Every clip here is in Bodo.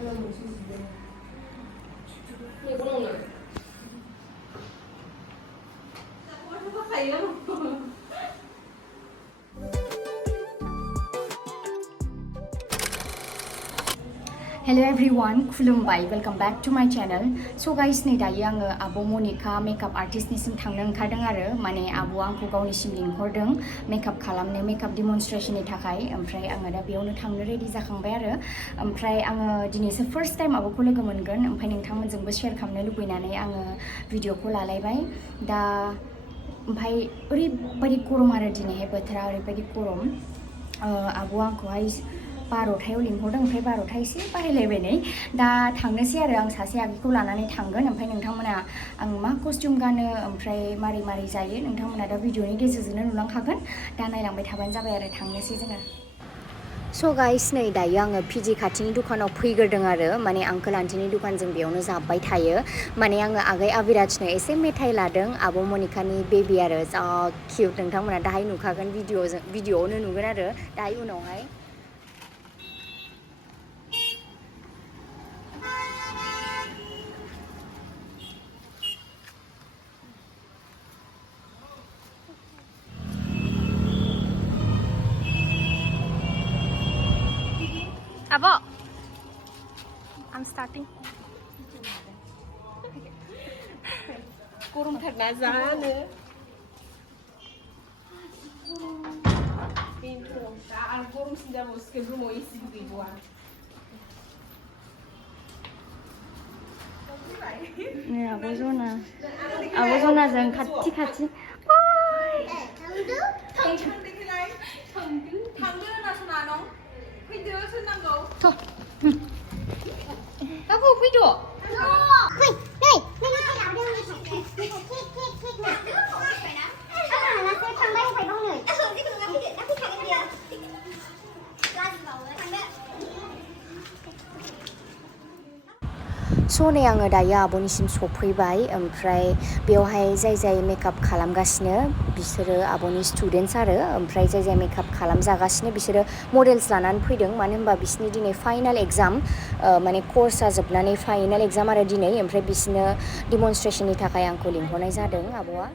Hello everyone, Kalamlaibai, welcome back to my channel. So guys, नै दायो आङो आब' मनिका मेकआप आर्टिस्टनिसिम थांनो ओंखारदों आरो माने आब'आ आंखौ गावनिसिम लिंहरदों मेकआप खालामनो मेकआप डेमनस्ट्रेशननि थाखाय ओमफ्राय आङो दा बेयावनो थांनो रेडि जाखांबाय आरो ओमफ्राय आङो दिनैसो फार्स्ट टाइम आब'खौ लोगो मोनगोन ओमफ्राय नोंथांमोनजोंबो शेयार खालामनो लुबैनानै आङो भिडिअखौ लालायबाय दा ओमफ्राय ओरैबायदि गरम आरो दिनैहाय बोथोरा ओरैबायदि गरम आब'आ आंखौहाय 12थायाव लिंहरदों ओमफ्राय 12था एसे बारायलायबाय नै दा थांनोसै आरो आं सासे आगैखौ लानानै थांगोन ओमफ्राय नोंथांमोना आं मा कस्ट्युम गानो ओमफ्राय मारै मारै जायो नोंथांमोना दा भिडिअनि गेजेरजोंनो नुलांखागोन दा नायलांबाय थाबानो जाबाय आरो थांनोसै जोङो स' गाइस नै दायो आङो पिजि खाथिनि दखानाव फैग्रोदों आरो माने आंकोल आन्टिनि दखानजों बेयावनो जाब्बाय थायो माने आङो आगै आबिराजनो एसे मेथाइ लादों आब' मनिकानि बेबि आरो जा किउट नोंथांमोना दाहाय नुखागोन भिडिअआवनो नुगोन आरो दाहाय उनावहाय Abo, I'm starting. Kurung thật là giá nữa. Intro. Al kurung sudah mau skip mau isi videoan. 네, 아보조나जों खाथि Babu, fैद' स' नै आङो दायो आब'निसिम सफैबाय ओमफ्राय बेवहाय जाय मेकआप खालामगासिनो बिसोरो आब'नि स्टुडेन्टस आरो ओमफ्राय जाय मेकआप खालामजागासिनो बिसोरो मडेल्स लानानै फैदों मानो होनबा बिसोरनि दिनै फाइनाल एग्जाम माने कर्सआ जोबनानै फाइनाल एग्जाम आरो दिनै ओमफ्राय बिसोरनो डेमनस्ट्रेशननि थाखाय आंखौ लिंहरनाय जादों आब'आ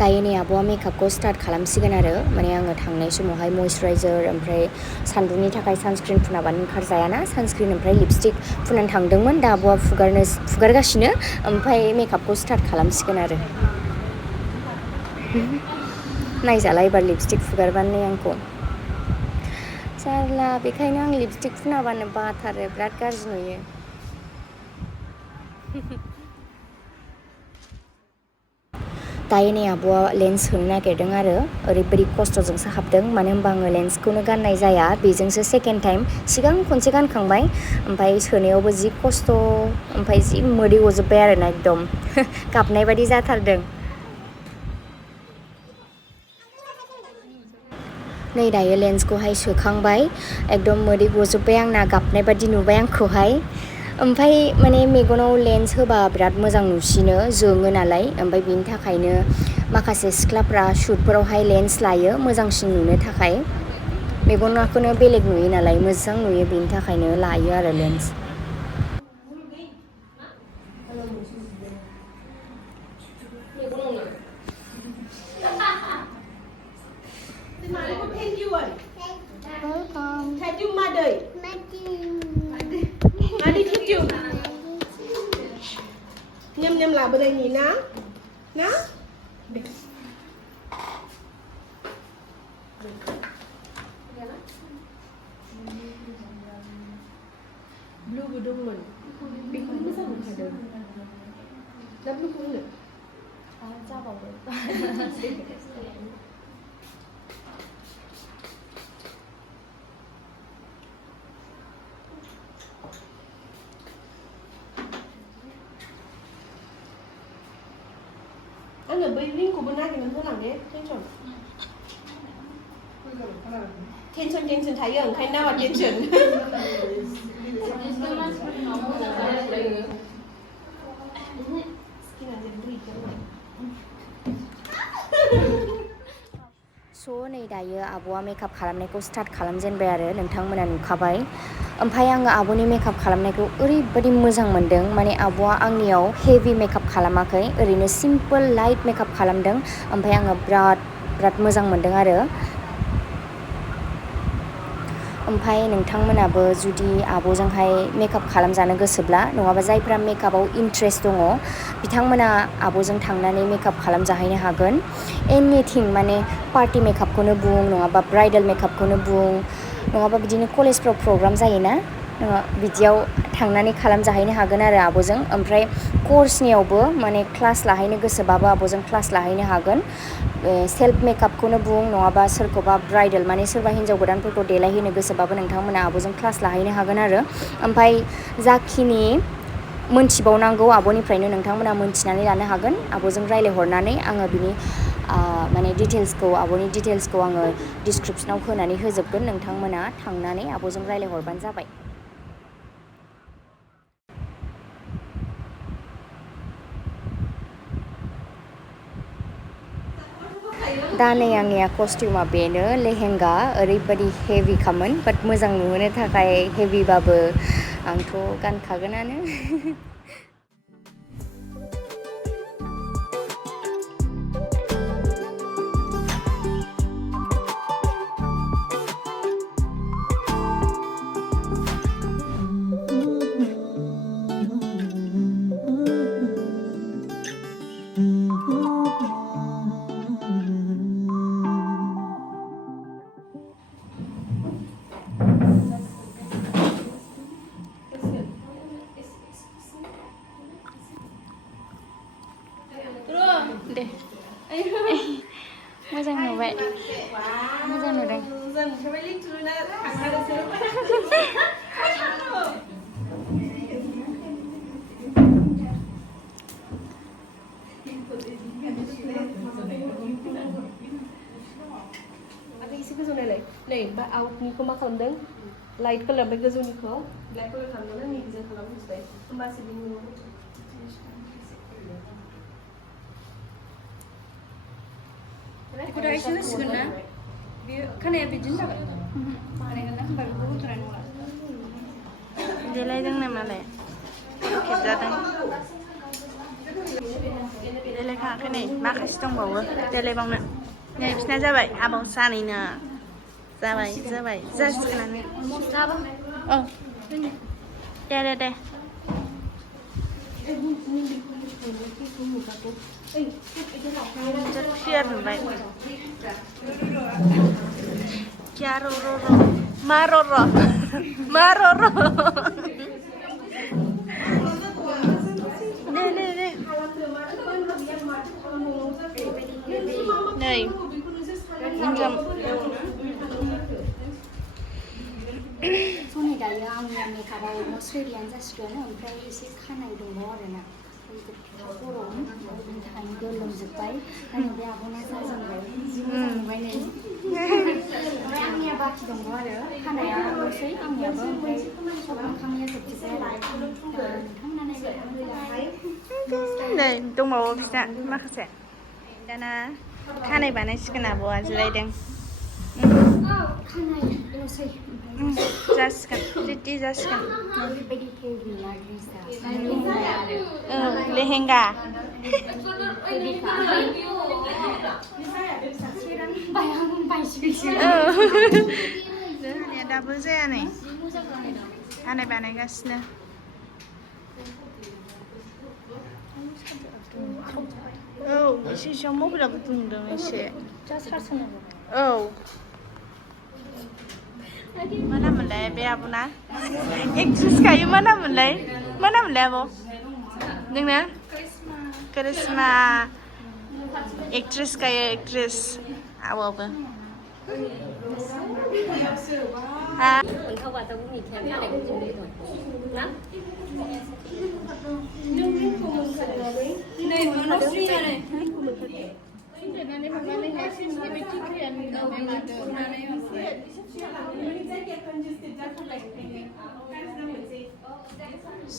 दायो नै आब'आ मेकआपखौ स्टार्ट खालामसिगोन आरो माने आङो थांनाय समावहाय मयस्चाराइजार ओमफ्राय सान्दुंनि थाखाय सानस्क्रिन फुनाबानो ओंखारजायाना सानस्क्रिन ओमफ्राय लिपस्टिक फुननानै थांदोंमोन दा आब'आ फुगारगासिनो ओमफ्राय मेकआपखौ स्टार्ट खालामसिगोन आरो नायजाला एबार लिपस्टिक फुगारबानो नै आंखौ जारला बेखायनो आं लिपस्टिक फुनाबानो बाथारो बिराद गाज्रि नुयो दायो नै आब'आ लेन्स होनो नागिरदों आरो ओरैबायदि खस्थ'जोंसो हाबदों मानो होनबा आङो लेन्सखौनो गाननाय जाया बेजोंसो सेकेन्ड टाइम सिगां खनसे गानखांबाय ओमफ्राय सोनायावबो जि खस्थ' ओमफ्राय जि मोदै गजोब्बाय आरोना एकदम गाबनाय बायदि जाथारदों नै दायो लेन्सखौहाय सोखांबाय एकदम मोदै गजोब्बाय आंना गाबनाय बायदि नुबाय आंखौहाय ओमफ्राय माने मेगनाव लेन्स होबा बिराद मोजां नुसिनो जोङो नालाय ओमफ्राय बिनि थाखायनो माखासे सिख्लाफ्रा शुटफोरावहाय लेन्स लायो मोजांसिन नुनो थाखाय मेगनखौनो बेलेग नुयो नालाय मोजां नुयो बिनि थाखायनो लायो आरो lens Thank you, mother. Madi thank you. Nyam lah benda ni na. Blue gedung mun. Bikun ni masa mun ada. Dah blue pun ni. Jawab boleh. आङो बै रिंखौबो नागिरनानै होलांदे टेनसन थायो ओंखायनो नामा टेनसन स' नै दायो आब'आ मेकआप खालामनायखौ स्टार्ट खालामजेनबाय आरो नोंथांमोना नुखाबाय ओमफ्राय आङो आब'नि मेकआप खालामनायखौ ओरैबायदि मोजां मोनदों माने आब'आ आंनियाव हेभि मेकआप खालामाखै ओरैनो सिम्पोल लाइट मेकआप खालामदों ओमफ्राय आङो बिराद मोजां मोनदों आरो ओमफ्राय नोंथांमोनाबो जुदि आब'जोंहाय मेकआप खालामजानो गोसोब्ला नङाबा जायफ्रा मेकआपआव इन्ट्रेस्ट दङ बिथांमोना आब'जों थांनानै मेकआप खालामजाहैनो हागोन एनिथिं माने पार्टि मेकआपखौनो बुं नङाबा ब्राइडेल मेकआपखौनो बुं नङाबा बिदिनो कलेजफ्राव प्रग्राम जायोना बिदियाव थांनानै खालामजाहैनो हागोन आरो आब'जों ओमफ्राय कर्सनियावबो माने क्लास लाहैनो गोसोबाबो आब'जों क्लास लाहैनो हागोन सेल्फ मेकआपखौनो बुं नङाबा सोरखौबा ब्राइडेल माने सोरबा हिन्जाव गोदानफोरखौ देलायहोनो गोसोबाबो नोंथांमोना आब'जों क्लास लाहैनो हागोन आरो ओमफ्राय जाखिनि मोनथिबावनांगौ आब'निफ्रायनो नोंथांमोना मोनथिनानै लानो हागोन आब'जों रायज्लायहरनानै आङो बिनि माने आब'नि डिटेल्सखौ आङो डिसक्रिपसनाव होनानै होजोबगोन नोंथांमोना थांनानै आब'जों रायज्लायहरबानो जाबाय दा नै आंनिया कस्टिउमा बेनो लेहेंगा ओरैबायदि हेभिखामोन बाट मोजां नुहोनो थाखाय हेभिबाबो आंथ' गानखागोनानो दे मोजां नुबाय मोजां नुदों एसे गोजौ नायलाय नै बा आउटनिखौ मा खालामदों लाइट कालार ओमफ्राय गोजौनिखौ ब्लेक कालार खालामदों नै गोजा खालामजोब्बाय होमबासो बिनि बेखौ दाहायसो होसिगोन ना बेयो खानाया बिदिनो जाबाय बानायगोन ना होमबा बेखौ होथ'नाय नंला देलायदों नामालाय खेबजादों देलायखाङाखै नै माखासे दंबावो देलायबावनो नै बिसिना जाबाय आबाव सानैना जाबाय जासिगोनानो औ दे क्लियार नुबाय क्या रो मा रो दे नै सनि दायो आंनि मेकआपआ अलमस्ट रेडियानो जासिगोन ओमफ्राय एसे खानाय दंबावो आरोना गरम बेनि थाखायनो गोलोमजोब्बाय आंनि बे आब'ना जाजोबबाय जि मोजां नुबाय नै ओमफ्राय आंनिया बाखि दंबावो आरो खानाया लसै आंनियाबो ओमफ्राय सब मोखांनिया जोबजोब्बाय आरो नोंथांमोना नायबाय नै दंबावो बिसिना माखासे दाना खानाय बानायसिगोन आब'आ जिरायदों खानाय लसै जासिगोन रेडि जासिगोन बेबायदि हेभि ना ड्रेसआ औ लेहेंगा जोंहानिया दाबो जाया नै खानाय बानायगासिनो औ एसेयाव मबाइलाबो दुंदों एसे औ मा नाममोनलाय बे आब'ना एक्ट्रेस गायो मा नाममोनलाय आब' नोंना करिश्मा एक्ट्रेस गायो एक्ट्रेस आब'आबो हा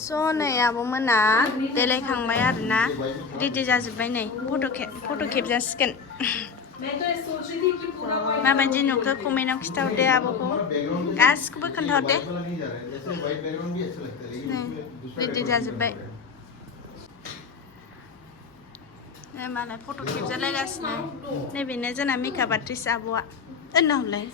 स' नै आब'मोना देलायखांबाय आरोना रेडि जाजोब्बाय नै फट' खेबजासिगोन माबायदि नुखो कमेन्टआव खिथाहरदे आब'खौ गासिखौबो खोन्थाहरदे नै रेडि जाजोब्बाय मालाय फट' खेबजालायगासिनो नैबेनो जोंना मेकआप आर्टिस्ट आब'आ होनलाय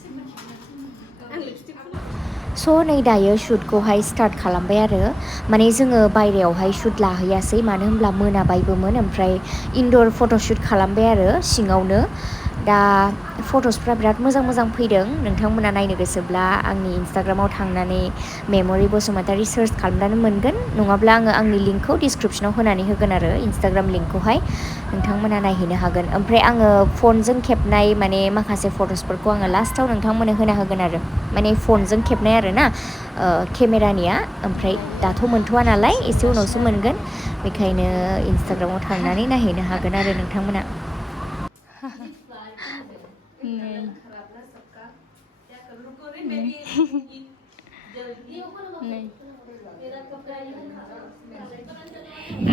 स' नै दायो शुटखौहाय स्टार्ट खालामबाय आरो माने जोङो बायरायावहाय शुट लाहैयासै मानो होनब्ला मोनाबायबोमोन ओमफ्राय इनडर फट'शुट खालामबाय आरो सिङावनो दा फट'सफ्रा बिराद मोजां फैदों नोंथांमोना नायनो गोसोब्ला आंनि इन्सटाग्रामाव थांनानै मेम'रि बसुमतारी सार्च खालामनानै मोनगोन नङाब्ला आङो आंनि लिंकखौ डिसक्रिपसनाव होनानै होगोन आरो इन्सटाग्राम लिंकखौहाय नोंथांमोना नायहैनो हागोन ओमफ्राय आङो फनजों खेबनाय माने माखासे फट'सफोरखौ आङो लास्टाव नोंथांमोननो होना होगोन आरो माने फनजों खेबनाय आरो ना केमेरानिया ओमफ्राय दाथ' मोनथ'वा नालाय एसे उनावसो मोनगोन बेखायनो इन्सटाग्रामाव थांनानै नायहैनो हागोन आरो नोंथांमोना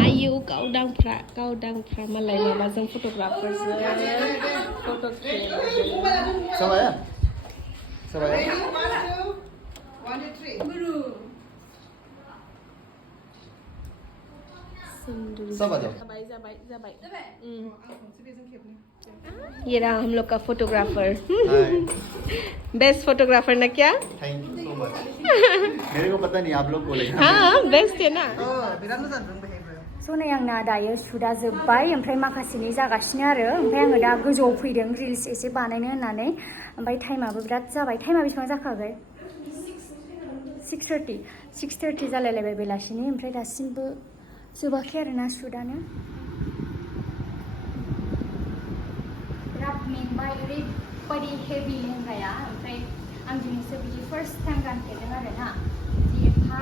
आयौ गावदांफ्रा मालाय माबाजों फट'ग्राफारजों फट' जाबाय ये रहा हम लोग का फोटोग्राफर बेस्ट फोटोग्राफर ना क्या थैंक यू सो मच मेरे को पता नहीं आप लोग बोलेगा हाँ बेस्ट है ना स' नै आंना दायो शुटआ जोब्बाय ओमफ्राय माखासेनि जागासिनो आरो ओमफ्राय आङो दा गोजौआव फैदों रिल्स एसे बानायनो होननानै ओमफ्राय टाइमाबो बिराद जाबाय टाइमा बेसेबां जाखागोन 6:30 जालायलायबाय बेलासिनि ओमफ्राय दासिमबो जोबाखै आरोना शुटआनो बिराद मेंबाय ओरैबायदि हेभि लेहेंगाया ओमफ्राय आं दिनैसो बिदि फार्स्ट टाइम गानफेरदों आरोना बिदि एफा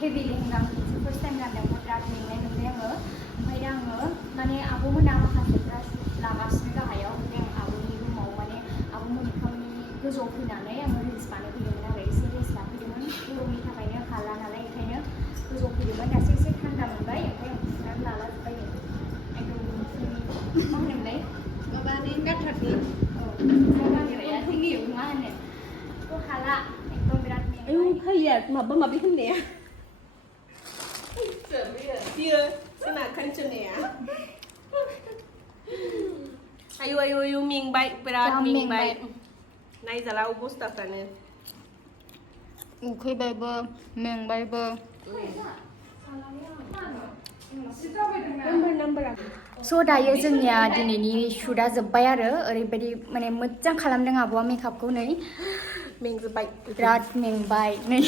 हेभि लेहेंगा फार्स्ट टाइम गानदों बिराद मेंनाय मोनबाय आङो ओमफ्राय दा आङो माने आब'मोना माखासेफ्रा शुट लागासिनो गाहायाव ओमफ्राय आं आब'नि रुमाव माने आब' मोनिखामनि गोजौआव फैनानै आङो रिल्स बानायफैदोंमोन आरो एसे रेस्ट लाफैदोंमोन गरमनि थाखायनो हाला नालाय ओंखायनो गोजौआव फैदोंमोन दासो एसे थान्दा मोनबाय ओमफ्य आं फुनानै लालाजोब्बाय नै एकदम मा होनोमोनलाय माबानि डाक्टारनि नागिराया जोंनि मा होनो थ' हाला एकदम बिराद मेंबाय हालिया माबा होननाया बियो जोंना कान्चनाया आयु मेंबाय बिराद मेंबाय नायजाला अबस्थाफ्रानो उखैबायबो मेंबायबो स' दायो जोंनिया दिनैनि शुटआ जोब्बाय आरो ओरैबायदि माने मोजां खालामदों आब'आ मेकआपखौ नै मेंजोब्बाय बिराद मेंबाय नै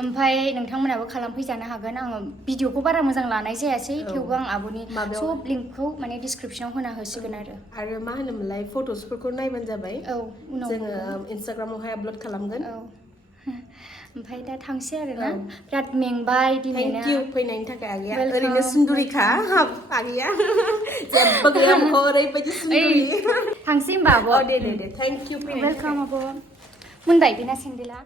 ओमफ्राय नोंथांमोनाबो खालामफैजानो हागोन आङो भिडिअखौ बारा मोजां लानाय जायासै थेवबो आं आब'नि सब लिंकखौ माने डिसक्रिपसनाव होना होसिगोन आरो मा होनोमोनलाय फट'सफोरखौ नायबानो जाबाय औ उनाव जोङो इन्सटाग्रामावहाय आपल'ड खालामगोन औ ओमफ्राय दा थांसै आरोना बिराद मेंबाय दिनै थेंक इउ फैनायनि थाखाय आगैया ओरैनो सुन्दुरिखा आगैया जेबो गैया मोखाङाव ओरैबायदि सुन्दुरि थांसै होमबा आब' दे थेंक इउ फैनायनि वेलकाम आब' मोनबाय बेना सेन्देला